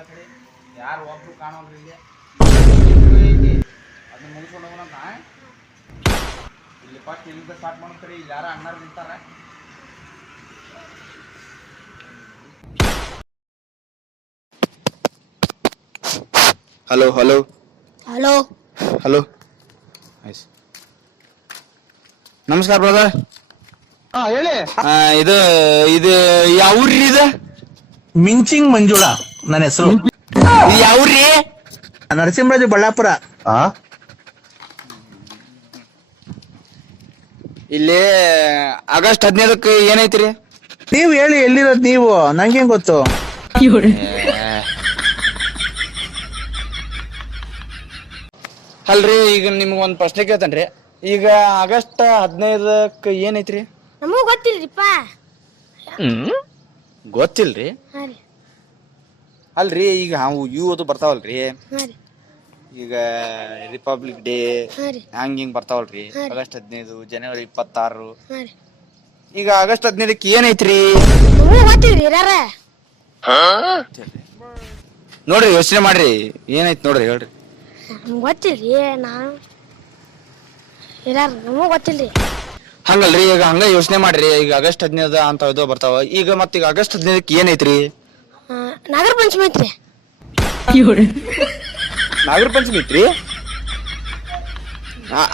ಎಲ್ಲ ಕಡೆ ಯಾರು ಒಬ್ರು ಕಾಣೋಲ್ರಿ ಇಲ್ಲಿ ಅದನ್ನ ಮುಗಿಸ್ಕೊಂಡು ಹೋಗೋಣ ಇಲ್ಲಿ ಫಸ್ಟ್ ಇಲ್ಲಿಂದ ಸ್ಟಾರ್ಟ್ ಮಾಡ್ತಾರೆ ಇಲ್ಲಿ ಯಾರು ಅಣ್ಣಾರು ನಿಂತಾರ ಹಲೋ ಹಲೋ ಹಲೋ ಹಲೋ ನಮಸ್ಕಾರ ಬ್ರದರ್. ಹೇಳಿ. ಇದು ಇದು ಯಾವ್ರಿ ಇದು? ಮಿಂಚಿಂಗ್ ಮಂಜುಳಾ ನನ್ನ ಹೆಸರು. ಯಾವ್ರಿ? ನರಸಿಂಹರಾಜು ಬಳ್ಳಾಪುರ. ಇಲ್ಲಿ ಆಗಸ್ಟ್ 15ಕ್ಕೆ ಏನೈತ್ರಿ? ನೀವ್ ಹೇಳಿ ಎಲ್ಲಿರೋದ್ ನೀವು, ನಂಗೆ ಗೊತ್ತು. ಅಲ್ರಿ ಈಗ ನಿಮ್ಗ ಒಂದ್ ಪ್ರಶ್ನೆ ಕೇಳ್ತೇನ್ರಿ. ಈಗ ಆಗಸ್ಟ್ 15ಕ್ಕೆ ಏನೈತ್ರಿ? ನಮಗೂ ಗೊತ್ತಿಲ್ರಿಪ್ಪ. ಗೊತ್ತಿಲ್ರಿ? ಅಲ್ರಿ ಈಗ ಇವು ಅದು ಬರ್ತಾವಲ್ರಿ, ಈಗ ರಿಪಬ್ಲಿಕ್ ಡೇ ಹಿಂಗ್ ಬರ್ತಾವಲ್ರಿ. ಆಗಸ್ಟ್ 15, ಜನವರಿ 26. ಈಗ ಆಗಸ್ಟ್ 15ಕ್ಕೆ ಏನೈತ್ರಿ? ನೋಡ್ರಿ ಯೋಚನೆ ಮಾಡ್ರಿ, ಏನೈತ್ ನೋಡ್ರಿ ಹೇಳ್ರಿ. ಗೊತ್ತಿಲ್ರಿ, ನಮಗೂ ಗೊತ್ತಿಲ್ರಿ. ಹಂಗಲ್ರಿ ಈಗ ಹಂಗ ಯೋಚನೆ ಮಾಡ್ರಿ. ಈಗ ಆಗಸ್ಟ್ 15 ಅಂತ ಇದು ಬರ್ತಾವ. ಈಗ ಮತ್ತೀಗ ಆಗಸ್ಟ್ 15ಕ್ಕೆ ಏನೈತ್ರಿ? ನಾಗರ ಪಂಚಮಿ ಐತ್ರಿ. ನಾಗರ ಪಂಚಮಿ ಐತ್ರಿ?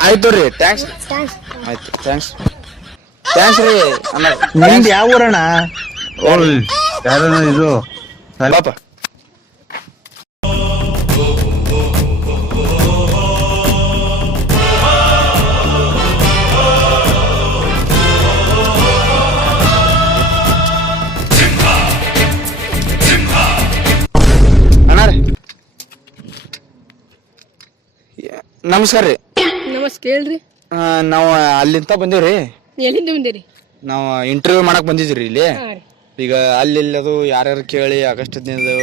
ಆಯ್ತು ನೋಡ್ರಿ, ಥ್ಯಾಂಕ್ಸ್. ಆಯ್ತು ಥ್ಯಾಂಕ್ಸ್ ರೀ ಅಣ್ಣ. ನಿಮ್ದು ಯಾವ ಊರಣ್ಣ? ಇದು ಬಾಪ ನಮಸ್ಕಾರ ರೀ. ನಮಸ್ತೆ ಹೇಳ್ರಿ. ನಾವು ಅಲ್ಲಿಂದ ಬಂದೇವ್ರಿ. ಎಲ್ಲಿಂದ ಬಂದಿರಿ? ನಾವು ಇಂಟರ್ವ್ಯೂ ಮಾಡಕ್ ಬಂದಿದ್ರಿ ಇಲ್ಲಿ. ಈಗ ಅಲ್ಲಿ ಅದು ಯಾರ್ಯಾರು ಕೇಳಿ ಆಗಸ್ಟ್ 15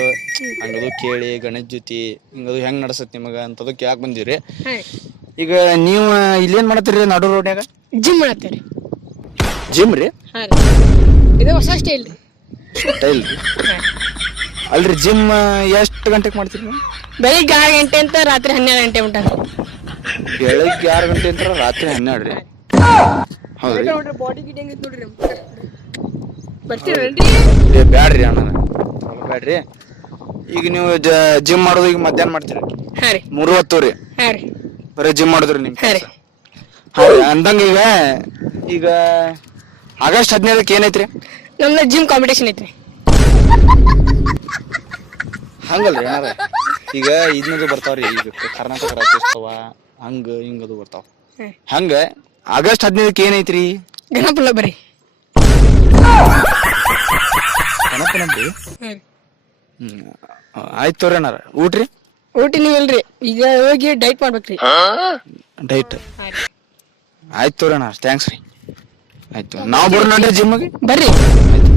ಹಂಗದು ಕೇಳಿ ಗಣೇಶ ಜ್ಯೋತಿ ಹಿಂಗದು ಹೆಂಗ್ ನಡ್ಸತ್ ನಿಮಗ ಅಂತದು ಕೇಳಕ್ ಬಂದಿವ್ರಿ. ಈಗ ನೀವು ಇಲ್ಲೇನ್ ಮಾಡತ್ತೀರಿ? ನಡು ರೋಡ್ನ್ಯಾಗ ಜಿಮ್ ಮಾಡತ್ತೀರಿ. ಜಿಮ್ ರೀ? ಇದು ಹೊಸ ಸ್ಟೈಲ್ ರೀ. ಸ್ಟೈಲ್ ರೀ? ಅಲ್ರಿ ಜಿಮ್ ಎಷ್ಟು ಗಂಟೆಗೆ ಮಾಡ್ತೀರಿ ನೀವು? ಬೆಳಿಗ್ಗೆ 6 ಗಂಟೆ ಅಂತ ರಾತ್ರಿ 12 ಗಂಟೆ ಉಂಟ. ಬೆಳಿಗ್ಗೆ 6 ಗಂಟೆ ಅಂತ ರಾತ್ರಿ 12 ರೀ? ಹೌದ್ರಿ. ಬಾಡಿ ಗಿಟ್ ಹೆಂಗೈತಿ ನೋಡ್ರಿ. ಬರ್ತೀರೇನ್ರಿ? ಬ್ಯಾಡ್ರಿ ಅಣ್ಣ, ಬ್ಯಾಡ್ರಿ. ಈಗ ನೀವು ಜಿಮ್ ಮಾಡೋದು ಈಗ ಮಧ್ಯಾಹ್ನ ಮಾಡ್ತೀರಿ? 3 ಹೊತ್ತು ರೀ? ಬರೀ ಜಿಮ್ ಮಾಡಿದ್ರಿ ನಿಮ್? ಅಂದಂಗ ಈಗ ಆಗಸ್ಟ್ 15ಕ್ಕೆ ಏನೈತ್ರಿ? ನಮ್ದು ಜಿಮ್ ಕಾಂಪಿಟೇಷನ್ ಐತ್ರಿ. ಹಂಗಲ್ರಿ ಏನಾರ ಈಗ ಇದನ್ನದು ಬರ್ತಾವ್ರಿ, ಈಗ ಕರ್ನಾಟಕ ರಾಜ್ಯೋತ್ಸವ ಹಂಗ ಹಿಂಗದು ಬರ್ತಾವ. ಹಂಗ ಆಗಸ್ಟ್ 15ಕ್ಕೆ ಏನೈತ್ರಿ? ಗಣಪಲ್ಲ ಬರ್ರಿ. ಗಣಪನಂತ್ರಿ? ಆಯ್ತು ತೋರಿ ಅಣ್ಣಾರ. ಊಟ್ರಿ? ಊಟ ನೀವಲ್ರಿ, ಈಗ ಹೋಗಿ ಡೈಟ್ ಮಾಡ್ಬೇಕ್ರಿ. ಡೈಟ್? ಆಯ್ತು ತೋರಿ ಅಣ್ಣ, ಥ್ಯಾಂಕ್ಸ್ ರೀ. ಆಯ್ತು ನಾವ್ ಬರೋಣ ನೋಡ್ರಿ ಜಿಮ್ಗೆ. ಬರ್ರಿ. ಆಯ್ತು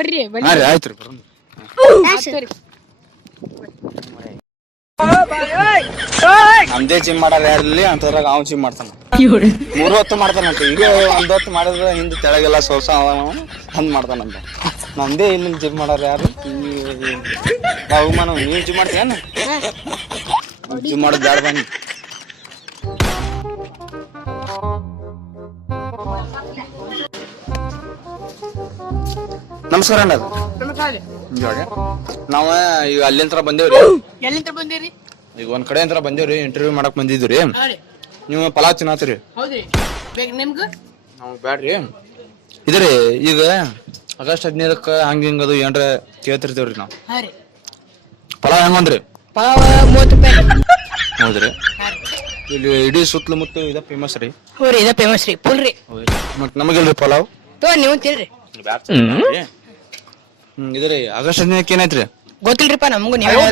ಬರ್ರಿ. ಬರ್ರಿ ಆಯ್ತು ರೀ ಬರೋಣ. ನಮ್ದೇ ಜಿಮ್ ಮಾಡಾರ ಯಾರಿಲ್ಲಿ ಅಂತದ್ರಾಗ ಅವ್ನು ಜಿಮ್ ಮಾಡ್ತಾನ. 3 ಹೊತ್ತು ಮಾಡ್ತಾನಂತ. ಈಗ 1 ಹೊತ್ತು ಮಾಡಿದ್ರೆ ಹಿಂದೆ ತೆಳಗೆಲ್ಲ ಸೋಸ ಹಂಗ್ ಮಾಡ್ತಾನಂತ. ನಮ್ದೇ ಇಲ್ಲಿ ಜಿಮ್ ಮಾಡಾರ ಯಾರು? ನೀವು ಜಿಮ್ ಮಾಡ್ತೀಯನ? ಜಿಮ್ ಮಾಡೋದು ಬ್ಯಾಡ ಬನ್ನಿ. ನಮಸ್ಕಾರ ಅಣ್ಣ. ನಾವ ಈಗ ಅಲ್ಲಿಂದ ಬಂದೇವ್ರಿ. ಎಲ್ಲಿಂದ ಬಂದಿರಿ? ಈಗ ಒಂದ್ ಕಡೆ ಅಂತ ಬಂದೇವ್ರಿ, ಇಂಟರ್ವ್ಯೂ ಮಾಡಕ್ ಬಂದಿದ್ರಿ. ನೀವು ಪಲಾವ್ ತಿನ್ನತ್ತೀರಿ? ನಿಮ್ಗ ನಾವು ಬ್ಯಾಡ್ರಿ. ಇದ್ರಿ ಈಗ ಆಗಸ್ಟ್ 15ಕ್ಕೆ ಹಂಗ ಹಿಂಗದು ಏನ್ರ ಕೇಳ್ತಿರ್ತೇವ್ರಿ ನಾವು. ಪಲಾವ್ ಹೆಂಗಂದ್ರಿ? ಪಲಾವ್ 30 ರೂಪಾಯಿ. ಹೌದ್ರಿ. ಇಲ್ಲಿ ಇಡೀ ಸುತ್ತಮುತ್ತ ಇದ ಫೇಮಸ್ ರೀ? ಹೌದ್ರಿ, ಇದ ಫೇಮಸ್ ರೀ, ಫುಲ್ ರೀ. ಮತ್ ನಮಗಿಲ್ರಿ ಪಲಾವ್? ನೀವು ತಿಳ್ರಿ. ಇದ್ರಿ ಆಗಸ್ಟ್ 15ಕ್ಕೆ ಏನೈತ್ರಿ? ಗೊತ್ತಿಲ್ರಿಪ್ಪ ನಮಗೂ, ನೀವೇ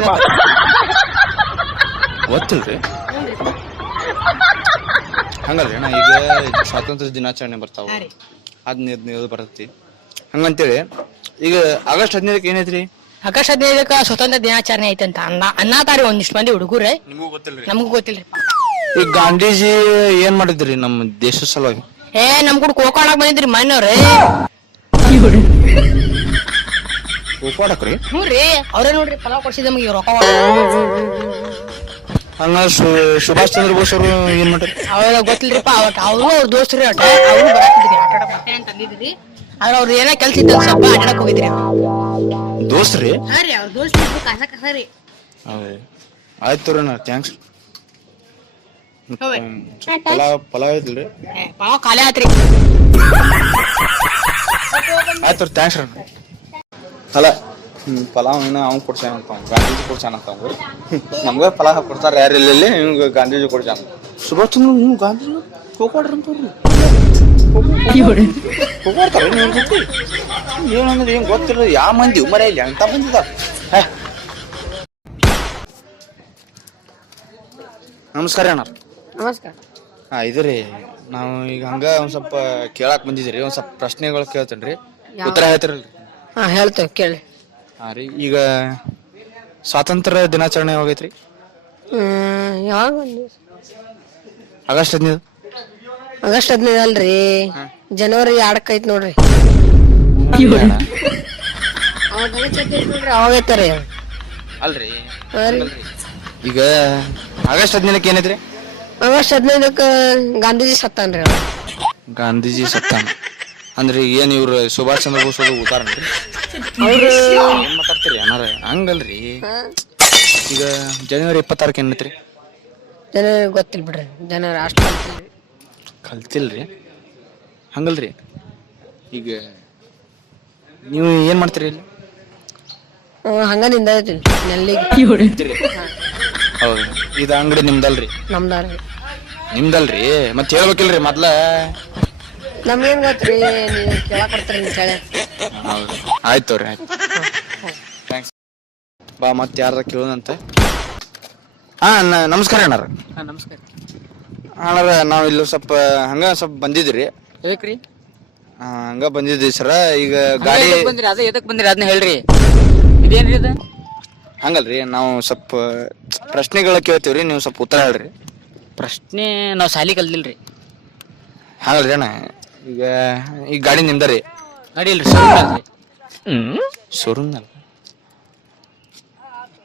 ಗೊತ್ತಿಲ್ರಿ? ಹಂಗಲ್ರಿ ಅಣ್ಣ, ಈಗ ಸ್ವಾತಂತ್ರ್ಯ ದಿನಾಚರಣೆ ಬರ್ತಾವ, 15 ಬರ್ತೈತಿ ಹಂಗಂತೇಳಿ. ಈಗ ಆಗಸ್ಟ್ 15ಕ್ಕೆ ಏನೈತ್ರಿ? ಆಗಸ್ಟ್ 15ಕ್ಕೆ ಸ್ವತಂತ್ರ ದಿನಾಚರಣೆ ಐತಂತ ಅನ್ನತಾರಿ ಒಂದಿಷ್ಟು ಮಂದಿ ಹುಡುಗರೇ. ನಿಮಗೂ ಗೊತ್ತಿಲ್ರಿ? ನಮಗೂ ಗೊತ್ತಿಲ್ರಿ. ಈಗ ಗಾಂಧೀಜಿ ಏನ್ ಮಾಡಿದ್ರಿ ನಮ್ಮ ದೇಶದ ಸಲುವಾಗಿ? ನಮ್ ಕೂಡ ಕೋಕಾಡಕ್ ಬಂದಿದ್ರಿ ಮಣ್ಣವ್ರೆ. ಗೋಪಾಡಕ್ರಿ ಹ್ಞೂ ರೀ ಅವ್ರೇ ನೋಡ್ರಿ ಪಲಾವ್ ಕೊಡ್ಸಿದ ನಮಗೆ ರೊಕ್ಕ ಹಂಗ ಸುಭಾಷ್ ಚಂದ್ರ ಬೋಸ್ ಅವರು ಏನ್ ಮಾಡ್ರಿ ಅವಾಗ ಗೊತ್ತಿಲ್ರಿಪ್ಪ ಅವಾಗ ಅವರು ಅವ್ರ ದೋಸ್ತರು ಆಟ ಅವರು ಬರಾಕಿದ್ರಿ ಆಟ ಆಡಕ್ ಮತ್ತೆ ಅಂತ ಅಂದಿದ್ರಿ ಆದ್ರೆ ಅವ್ರು ಏನೋ ಕೆಲ್ಸ ಇತ್ತು ಸ್ವಲ್ಪ ಆಟಾಡಕ್ ಹೋಗಿದ್ರಿ ದೋಸ್ತ್ರಿ ಹಾ ರೀ ಅವ್ರ ದೋಸ್ತ ಕಸ ಕಸ ರೀ ಆಯ್ತು ರೀ ನಾ ಥ್ಯಾಂಕ್ಸ್ ಪಲಾವ್ ಐತಿಲ್ರಿ ಪಲಾವ್ ಖಾಲಿ ಆತ್ರಿ ಆಯ್ತು ರೀ ಥ್ಯಾಂಕ್ಸ್ ರೀ ಅಲ್ಲ ಪಲಾವ್ ಇನ್ನ ಅವ್ನು ಕೊಡ್ಸಾನಂತ ಗಾಂಧೀಜಿ ಕೊಡ್ಸಾನಂತ ಅವ್ರು ನಮ್ಗೆ ಪಲಾವ್ ಕೊಡ್ತಾರ ಯಾರು ಇಲ್ಲಿ ಇವ್ಗೆ ಗಾಂಧೀಜಿ ಕೊಡ್ಸಾನ ಸುಭಾಷ್ ಚಂದ್ರ ನೀವು ಗಾಂಧೀಜಿ ಹೋಗ್ಕೊಡ್ರಿ ಅಂತವ್ರಿ ಹೋಗ್ಕೊಡ್ತಾರೆ ನೀವು ಜೊತೆ ಏನಂದ್ರೆ ಏನ್ ಗೊತ್ತಿರೋದು ಯಾವ ಮಂದಿ ಮರ ಇಲ್ಲಿ ಅಂತ ಮಂದಿದ ನಮಸ್ಕಾರ ಅಣ್ಣ ನಮಸ್ಕಾರ ಇದು ರೀ ನಾವು ಈಗ ಹಂಗ ಒಂದ್ ಸ್ವಲ್ಪ ಕೇಳಾಕ್ ಬಂದಿದ್ದೀರಿ ಒಂದ್ ಸ್ವಲ್ಪ ಪ್ರಶ್ನೆಗಳು ಕೇಳ್ತೇನ್ರಿ ಉತ್ತರ ಹೇಳ್ತಿರಲ್ರಿ ಹಾ ಹೇಳ್ತೇವೆ ಕೇಳಿ ಹಾ ರೀ ಈಗ ಸ್ವಾತಂತ್ರ್ಯ ದಿನಾಚರಣೆ ಯಾವಾಗೈತ್ರಿ ಯಾವಾಗ ಆಗಸ್ಟ್ 15 ಆಗಸ್ಟ್ 15 ಅಲ್ರಿ ಜನವರಿ 2 ಐತ್ ನೋಡ್ರಿ ಅವಾಗ ಐತಾರಿ ಅಲ್ರಿ ಈಗ ಆಗಸ್ಟ್ 15 ಏನೈತ್ರಿ ಆಗಸ್ಟ್ 15 ಗಾಂಧೀಜಿ ಸತ್ತಾನ್ರಿ ಗಾಂಧೀಜಿ ಸತ್ತಾನ ಅಂದ್ರೆ ಏನ್ ಇವ್ರು ಸುಭಾಷ್ ಚಂದ್ರ ಬೋಸ್ ಅವ್ರು ಉದಾಹರಣೆ ಏನ್ ಮಾತಾಡ್ತೀರಿ ಅನಾರ ಹಂಗಲ್ರಿ ಈಗ ಜನವರಿ 26 ಏನೈತ್ರಿ ಜನವರಿ ಗೊತ್ತಿಲ್ಲ ಬಿಡ್ರಿ ಜನವರಿ ಅಷ್ಟು ಕಲ್ತಿಲ್ರಿ ಹಂಗಲ್ರಿ ಈಗ ನೀವು ಏನ್ ಮಾಡ್ತೀರಿ ಇಲ್ಲಿ ಹಂಗ ನಿಂದೈತಿ ನೆಲ್ಲಿಗೆ ಹೌದು ಇದು ಅಂಗಡಿ ನಿಮ್ದಲ್ರಿ ನಮ್ದಾರಿ ನಿಮ್ದಲ್ರಿ ಮತ್ತೆ ಹೇಳ್ಬೇಕಿಲ್ರಿ ಮೊದ್ಲ ನಮ್ಗೇನ್ ಗೊತ್ತ್ರಿ ನೀವು ಕೇಳಕ್ ಕೊಡ್ತೀರಿ ನಿಮ್ ಕೇಳ ಹೌದು ಆಯ್ತು ತೋರಿ ಆಯ್ತು ಥ್ಯಾಂಕ್ಸ್ ಬಾ ಮತ್ತೆ ಯಾರ ಕೇಳೋದಂತೆ ಹಾ ನಮಸ್ಕಾರ ಅಣ್ಣಾರ ನಮಸ್ಕಾರ ಅಣ್ಣಾರ ನಾವು ಇಲ್ಲಿ ಸ್ವಲ್ಪ ಹಂಗ ಸ್ವಲ್ಪ ಬಂದಿದ್ರಿ ಹೇಳ್ರಿ ಹಂಗ ಬಂದಿದ್ರಿ ಸರ ಈಗ ಗಾಡಿ ಬಂದ್ರಿ ಅದೇ ಎದಕ್ ಬಂದ್ರಿ ಅದನ್ನ ಹೇಳ್ರಿ ಇದೇನ್ರಿ ಇದು ಹಂಗಲ್ರಿ ನಾವು ಸ್ವಲ್ಪ ಪ್ರಶ್ನೆಗಳ ಕೇಳ್ತೀವ್ರಿ ನೀವು ಸ್ವಲ್ಪ ಉತ್ತರ ಹೇಳ್ರಿ ಪ್ರಶ್ನೆ ನಾವು ಸಾಲಿ ಕಲ್ದಿಲ್ರಿ ಹಂಗಲ್ರಿ ಅಣ್ಣ ಈಗ ಈ ಗಾಡಿ ನಿಮ್ದರಿ ಗಾಡಿ ಇಲ್ರಿ ಶೋರೂಮ್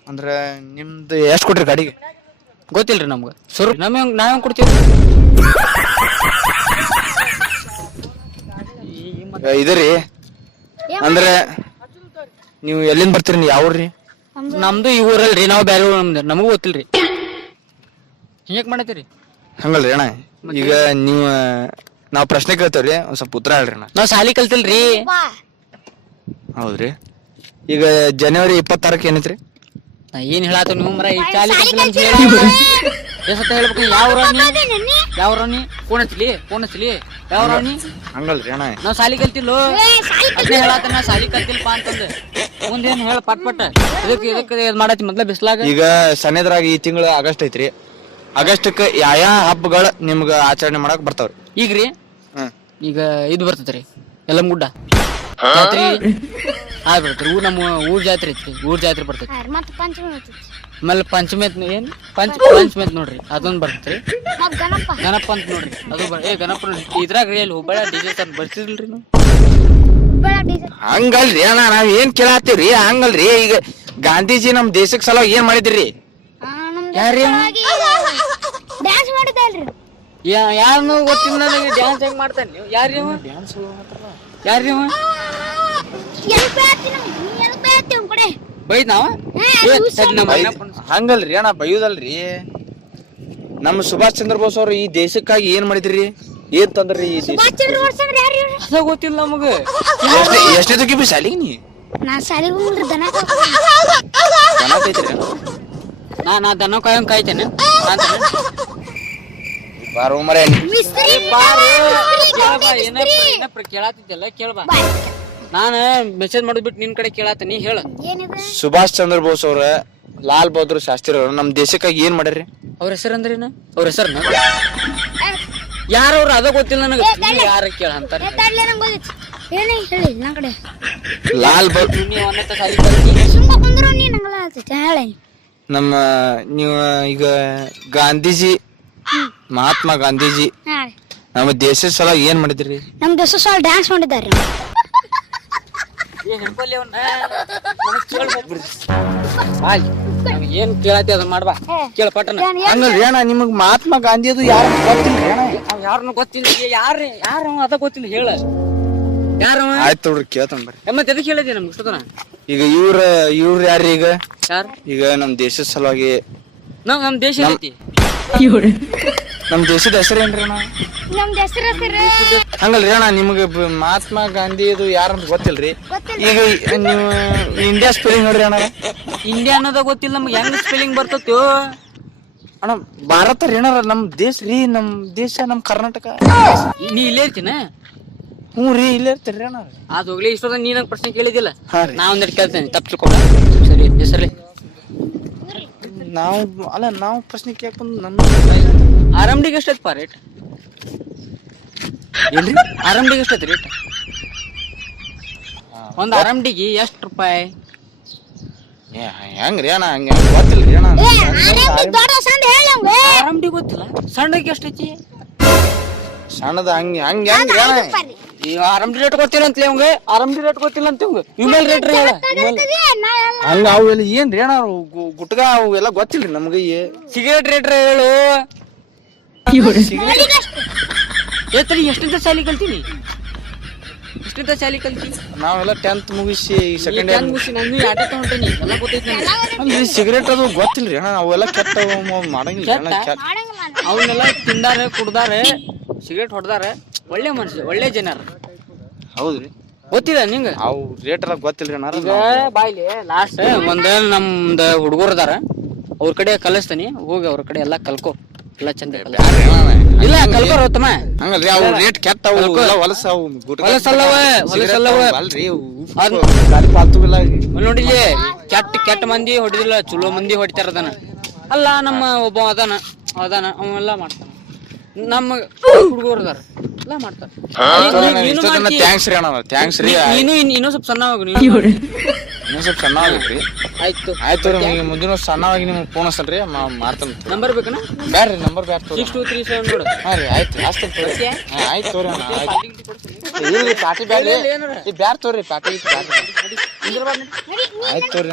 ಅಂದ್ರ ನಿಮ್ದು ಎಷ್ಟು ಕೊಟ್ರಿ ಗಾಡಿಗೆ ಗೊತ್ತಿಲ್ರಿ ನಮ್ಗ ಶೋರೂಮ್ ನಾವ್ ಕೊಡ್ತೀವಿ ಇದರಿ ಅಂದ್ರೆ ನೀವು ಎಲ್ಲಿಂದ ಬರ್ತೀರಿ ನೀವು ಯಾವ ಊರ್ರಿ ನಮ್ದು ಈ ಊರಲ್ರಿ ನಾವು ಬೇರೆ ಊರ್ ನಮ್ದು ನಮಗೂ ಗೊತ್ತಿಲ್ರಿ ಹಿಂಗ್ ಮಾಡತ್ತೀರಿ ಹಂಗಲ್ರಿ ಅಣ್ಣ ಈಗ ನೀವು ನಾವು ಪ್ರಶ್ನೆ ಕೇಳ್ತೇವ್ರಿ ಒಂದ್ ಸ್ವಲ್ಪ ಉತ್ತರ ಹೇಳ್ರಿ ಅಣ್ಣ ನಾವ್ ಸಾಲಿ ಕಲ್ತಿಲ್ರಿ ಹೌದ್ರಿ ಈಗ ಜನವರಿ 26 ಏನೈತ್ರಿ ನಾ ಏನ್ ಹೇಳಾತ ನೀವು ಮರ ಈ ಸಾಲಿ ಎಷ್ಟತ್ತ ಹೇಳ್ಬೇಕು ಯಾವ ರಾಣಿ ಫೋನ್ ಹಚ್ಚಲಿ ಯಾವ ರಾಣಿ ಹಂಗಲ್ರಿ ಅಣ್ಣ ನಾವ್ ಸಾಲಿ ಕಲ್ತಿಲ್ಲೋ ಅದ್ನೇ ಹೇಳಾತ ನಾ ಸಾಲಿ ಕಲ್ತಿಲ್ಪ ಅಂತಂದ ಮುಂದೇನ್ ಹೇಳ ಪಟ್ ಇದಕ್ಕೆ ಮಾಡತ್ತಿ ಮೊದ್ಲ ಬಿಸ್ಲಾಗ ಈಗ ಸನೇದ್ರಾಗ ಈ ತಿಂಗಳ ಆಗಸ್ಟ್ ಐತ್ರಿ ಆಗಸ್ಟ್ಕ್ ಯಾವ ಹಬ್ಬಗಳು ನಿಮ್ಗ ಆಚರಣೆ ಮಾಡಕ್ ಬರ್ತಾವ್ರಿ ಈಗ್ರಿ ಈಗ ಇದು ಬರ್ತೈತ್ರಿ ಯಲ್ಲಮ್ಮ ಗುಡ್ಡ ಜಾತ್ರಿ ಬರ್ತೈತ್ರಿ ನಮ್ಮ ಊರ್ ಜಾತ್ರೆ ಐತ್ರಿ ಊರ್ ಜಾತ್ರೆ ಬರ್ತೈತಿ ಆಮೇಲೆ ಪಂಚಮಿ ಏನ್ ಪಂಚಮಿ ಅಂತ ನೋಡ್ರಿ ಅದೊಂದ್ ಬರ್ತೈತ್ರಿ ಗಣಪ ಅಂತ ನೋಡ್ರಿ ಅದು ಗಣಪ ಇದ್ರಾಗ ರೀ ಅಲ್ಲಿ ಹುಬ್ಬಳ್ಳಿ ಡಿಜೆ ಬರ್ತಿರ್ಲ್ರಿ ನೀವು ಹಂಗಲ್ರಿ ಅಣ್ಣ ನಾವ್ ಏನ್ ಕೇಳಾತೀವ್ರಿ ಹಂಗಲ್ರಿ ಈಗ ಗಾಂಧೀಜಿ ನಮ್ ದೇಶಕ್ ಸಲುವಾಗಿ ಏನ್ ಮಾಡಿದ್ರಿ ಯಾರ್ರಿ ಡ್ಯಾನ್ಸ್ ಮಾಡಿದಲ್ರಿ ಯಾರನ್ನು ಗೊತ್ತಿಲ್ಲ ನನಗೆ ಡ್ಯಾನ್ಸ್ ಹೆಂಗ್ ಮಾಡ್ತಾನೆ ನೀವು ಯಾರ್ರಿ ಬೈದ್ ನಾವ ಹಂಗಲ್ರಿ ಅಣ್ಣ ಬೈಯುದಲ್ರಿ ನಮ್ಮ ಸುಭಾಷ್ ಚಂದ್ರ ಬೋಸ್ ಅವ್ರು ಈ ದೇಶಕ್ಕಾಗಿ ಏನ್ ಮಾಡಿದ್ರಿ ಏನ್ ತಂದ್ರಿ ಈ ದೇಶ ಅದ ಗೊತ್ತಿಲ್ಲ ನಮಗ ಎಷ್ಟೇ ತಗಿ ಬಿ ಶಾಲಿಗೆ ನೀ ನಾ ಶಾಲಿಗೆ ಹೋಗ್ರಿ ದನ ನಾ ದನ ಕಾಯಂ ಕಾಯ್ತೇನೆ ಬಾರೋ ಮರ ಕೇಳಾತಿದ್ದಲ್ಲ ಕೇಳ್ಬಾ ನಾನು ಮೆಸೇಜ್ ಮಾಡಿಬಿಟ್ಟು ನಿನ್ ಕಡೆ ಕೇಳಾತೀನಿ ಹೇಳ ಸುಭಾಷ್ ಚಂದ್ರ ಬೋಸ್ ಅವ್ರ ಲಾಲ್ ಬಹದ್ದೂರ್ ಶಾಸ್ತ್ರಿ ಅವ್ರ ನಮ್ ದೇಶಕ್ಕಾಗಿ ಏನ್ ಮಾಡ್ಯಾರಿ ಅವ್ರ ಹೆಸರಂದ್ರೇನ ಅವ್ರ ಹೆಸರನ್ನ ಯಾರವ್ರು ಅದ ಗೊತ್ತಿಲ್ಲ ನನಗೆ ಯಾರ ಕೇಳ ಅಂತಾರ ಲಾಲ್ ನಮ್ಮ ನೀವು ಈಗ ಗಾಂಧೀಜಿ ಮಹಾತ್ಮ ಗಾಂಧೀಜಿ ನಮ್ಮ ದೇಶದ ಸಲ ಏನ್ ಮಾಡಿದ್ರಿ ನಮ್ ದೇಶ ಸಲ ಡ್ಯಾನ್ಸ್ ಮಾಡಿದ್ದಾರೆ ಹಿಡ್ಕೊಲ್ಲಿ ಅವ್ನ ಏನ್ ಕೇಳತಿ ಅದನ್ನ ಮಾಡ್ಬಾ ಕೇಳ ಪಟ್ಟಣ ಹಂಗಲ್ರಿ ಅಣ್ಣ ನಿಮಗ್ ಮಹಾತ್ಮ ಗಾಂಧಿ ಅದು ಯಾರು ಗೊತ್ತಿಲ್ರಿ ಅಣ್ಣ ಯಾರನ್ನ ಗೊತ್ತಿಲ್ಲ ಯಾರ ಅದ ಗೊತ್ತಿಲ್ಲ ಹೇಳ ಯಾರ ಆಯ್ತು ನೋಡ್ರಿ ಕೇಳ್ತಾನ ಬರ್ರಿ ಮತ್ತೆ ಎದಕ್ಕೆ ಹೇಳಿದೆ ನಮ್ಗೆ ಇಷ್ಟತನ ಈಗ ಇವ್ರ ಯಾರು ಈಗ ಯಾರು ಈಗ ನಮ್ ದೇಶದ ಸಲುವಾಗಿ ನಮ್ ದೇಶ ಐತಿ ನಮ್ ದೇಶದ ಹೆಸರೇನ್ರಿ ಅಣ್ಣ ನಮ್ದು ಹೆಸರು ಹಂಗಲ್ರಿ ಅಣ್ಣ ನಿಮ್ಗೆ ಮಹಾತ್ಮ ಗಾಂಧಿ ಅದು ಯಾರಂತ ಗೊತ್ತಿಲ್ರಿ ಈಗ ನೀವು ಇಂಡಿಯಾ ಸ್ಪೆಲ್ಲಿಂಗ್ ನೋಡ್ರಿ ಅಣ್ಣ ಇಂಡಿಯಾ ಅನ್ನೋದ ಗೊತ್ತಿಲ್ಲ ನಮ್ಗೆ ಹೆಂಗ್ ಸ್ಪೆಲ್ಲಿಂಗ್ ಬರ್ತೈತೋ ಅಣ್ಣ ಭಾರತ ರೀ ಅಣ್ಣ ನಮ್ ದೇಶ ರೀ ನಮ್ ದೇಶ ನಮ್ ಕರ್ನಾಟಕ ನೀ ಇಲ್ಲೇ ಇರ್ತೀನ ಹ್ಞೂ ರೀ ಇಲ್ಲೇ ಇರ್ತೀರಿ ಅಣ್ಣ ಅದು ಹೋಗ್ಲಿ ಇಷ್ಟೊಂದು ನೀ ನಂಗೆ ಪ್ರಶ್ನೆ ಕೇಳಿದಿಲ್ಲ ಹಾ ರೀ ನಾ ಒಂದೆರಡು ಕೇಳ್ತೇನೆ ತಪ್ಪಿಸ್ಕೊಡ ಸರಿ ಹೆಸರ್ಲಿ ನಾವು ಪ್ರಶ್ನೆ ಕೇಳಕ್ ಬಂದು ನಮ್ಮ ಆರಂಭಿಗೆ ಎಷ್ಟೈತಪ್ಪ ರೇಟ್ ಏನ್ರಿ ಆರಂಭಿಗೆ ಎಷ್ಟೈತಿ ರೇಟ್ ಒಂದು ಆರಂಭಿಗೆ ಎಷ್ಟು ರೂಪಾಯಿ ಹೆಂಗ್ರಿ ಅಣ್ಣ ಹಂಗ ಗೊತ್ತಿಲ್ರಿ ಅಣ್ಣ ದೊಡ್ಡ ಸಣ್ಣ ಹೇಳಿ ಅವ್ಗೆ ಆರಂಭಿಗೆ ಗೊತ್ತಿಲ್ಲ ಸಣ್ಣಗೆ ಎಷ್ಟೈತಿ ಸಣ್ಣದ ಹಂಗ ಹಂಗ ಹೆಂಗ್ರಿ ಅಣ್ಣ ಈಗ ಆರಂಭಿ ರೇಟ್ ಗೊತ್ತಿಲ್ಲ ಅಂತ ಅವಂಗೆ ಆರಂಭಿ ರೇಟ್ ಗೊತ್ತಿಲ್ಲ ಅಂತ ಅವಂಗೆ ವಿಮಲ್ ರೇಟ್ ರೀ ಹೇಳ ಹಂಗ ಅವೆಲ್ಲ ಏನ್ರಿ ಅಣ್ಣ ಗುಟ್ಗ ಅವೆಲ್ಲ ಗೊತ್ತಿಲ್ರಿ ನಮ್ಗೆ ಸಿಗರೇಟ್ ರೇಟ್ ಹೇಳು ಎತ್ತರಿ ಎಷ್ಟಂತ ಶಾಲಿ ಕಲ್ತೀನಿ ಎಷ್ಟಂತ ಶಾಲಿ ಕಲ್ತಿ ನಾವೆಲ್ಲ 10th ಮುಗಿಸಿ ಸೆಕೆಂಡ್ ಇಯರ್ ಮುಗಿಸಿ ನಾನು ಆಟ ತಗೊಂಡ್ರಿ ಎಲ್ಲ ಗೊತ್ತೈತಿ ಅಂದ್ರೆ ಸಿಗರೇಟ್ ಅದು ಗೊತ್ತಿಲ್ರಿ ಅಣ್ಣ ಅವೆಲ್ಲ ಕೆಟ್ಟ ಮಾಡಂಗಿಲ್ಲ ಅಣ್ಣ ಅವನ್ನೆಲ್ಲ ತಿಂದಾರೆ ಕುಡ್ದಾರೆ ಸಿಗರೇಟ್ ಹೊಡೆದಾರೆ ಒಳ್ಳೆ ಮನುಷ್ಯ ಒಳ್ಳೆ ಜನರ ಹೌದ್ರಿ ಗೊತ್ತಿಲ್ಲ ನಿಂಗ ಅವು ರೇಟ್ ಎಲ್ಲ ಗೊತ್ತಿಲ್ರಿ ಅಣ್ಣ ಈಗ ಬಾಯ್ಲಿ ಲಾಸ್ಟ್ ಒಂದ್ ನಮ್ದ ಹುಡುಗರು ಅದಾರ ಅವ್ರ ಕಡೆ ಕಲಿಸ್ತಾನಿ ಹೋಗಿ ಅವ್ರ ಕಡೆ ಎಲ್ಲಾ ಕಲ್ಕೋ ಎಲ್ಲ ಚಂದ ಇಲ್ಲ ಕಲ್ಕೋರ್ ಹೋತಮ್ಮ ಹಂಗಲ್ರಿ ಅವು ರೇಟ್ ಕೆಟ್ಟ ಅವು ಹೊಲಸವು ಹೊಲಸಲ್ಲವ ಅಲ್ರಿ ಗಾಡಿ ಪಾಲ್ತುವಿಲ್ಲ ನೋಡಿಲಿ ಕೆಟ್ಟ ಮಂದಿ ಹೊಡಿದಿಲ್ಲ ಚಲೋ ಮಂದಿ ಹೊಡಿತಾರ ಅದನ್ನ ಅಲ್ಲ ನಮ್ಮ ಒಬ್ಬ ಅದಾನ ಅವೆಲ್ಲ ಮಾಡ್ತಾನ ನಮ್ಮ ಹುಡುಗರು ಅದಾರ ಎಲ್ಲ ಮಾಡ್ತಾರ ಥ್ಯಾಂಕ್ಸ್ ರೀ ಅಣ್ಣ ಥ್ಯಾಂಕ್ಸ್ ರೀ ನೀನು ಇನ್ನೂ ಸ್ವಲ್ಪ ಸಣ್ಣವಾಗ ಇನ್ನೂ ಸ್ವಲ್ಪ ಸಣ್ಣವಾಗೈತ್ರಿ ಆಯ್ತು ರೀ ಮುಂದಿನ ಸಣ್ಣವಾಗಿ ನಿಮ್ಗೆ ಫೋನ್ ಹಚ್ಚಲ್ರಿ ಮಾಡ್ತಾನೆ ನಂಬರ್ ಬೇಕಣ್ಣ ಬ್ಯಾಡ್ರಿ ನಂಬರ್ ಬ್ಯಾಡ್ 6237 ನೋಡು ಹಾಂ ರೀ ಆಯ್ತು ಅಷ್ಟೇ ಆಯ್ತು ತೋರಿ ಅಣ್ಣ ಆಯ್ತು ಇಲ್ರಿ ಪಾಟಿ ಬ್ಯಾಡ್ರಿ ಈ ಬ್ಯಾಡ್ ತೋರಿ ಪಾಟಿ ಆಯ್ತು ತೋರಿ